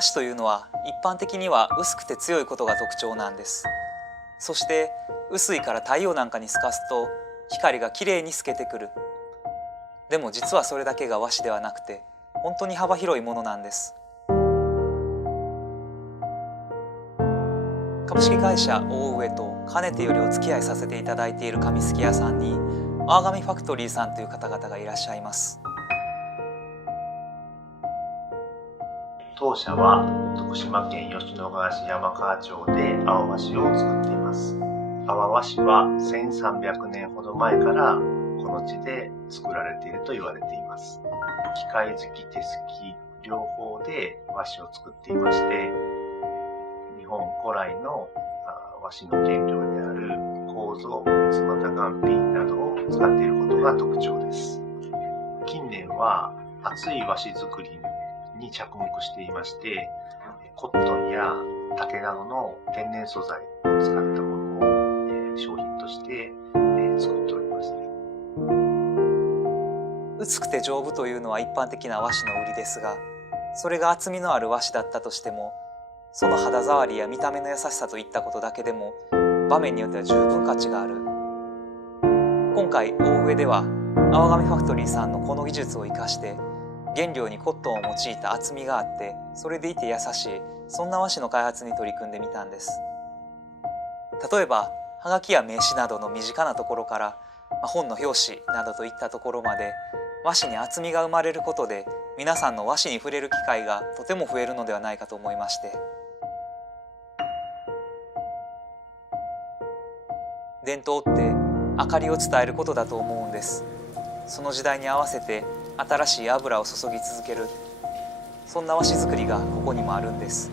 和紙というのは一般的には薄くて強いことが特徴なんです。そして薄いから太陽なんかに透かすと光がきれいに透けてくる。でも実はそれだけが和紙ではなくて本当に幅広いものなんです。株式会社大上とかねてよりお付き合いさせていただいている紙すき屋さんにアーガミファクトリーさんという方々がいらっしゃいます。当社は徳島県吉野川市山川町で阿波和紙を作っています。阿波和紙は1300年ほど前からこの地で作られていると言われています。機械すき手すき両方で和紙を作っていまして、日本古来の和紙の原料である楮、三俣雁皮などを使っていることが特徴です。近年は厚い和紙作りに着目していまして、コットンや竹などの天然素材を使ったものを商品として作っております。薄くて丈夫というのは一般的な和紙の売りですが、それが厚みのある和紙だったとしても、その肌触りや見た目の優しさといったことだけでも場面によっては十分価値がある。今回大上では阿波紙ファクトリーさんのこの技術を生かして原料にコットンを用いた厚みがあってそれでいて優しい、そんな和紙の開発に取り組んでみたんです。例えばはがきや名刺などの身近なところから本の表紙などといったところまで和紙に厚みが生まれることで皆さんの和紙に触れる機会がとても増えるのではないかと思いまして、伝統って明かりを伝えることだと思うんです。その時代に合わせて新しい油を注ぎ続ける、そんな和紙作りがここにもあるんです。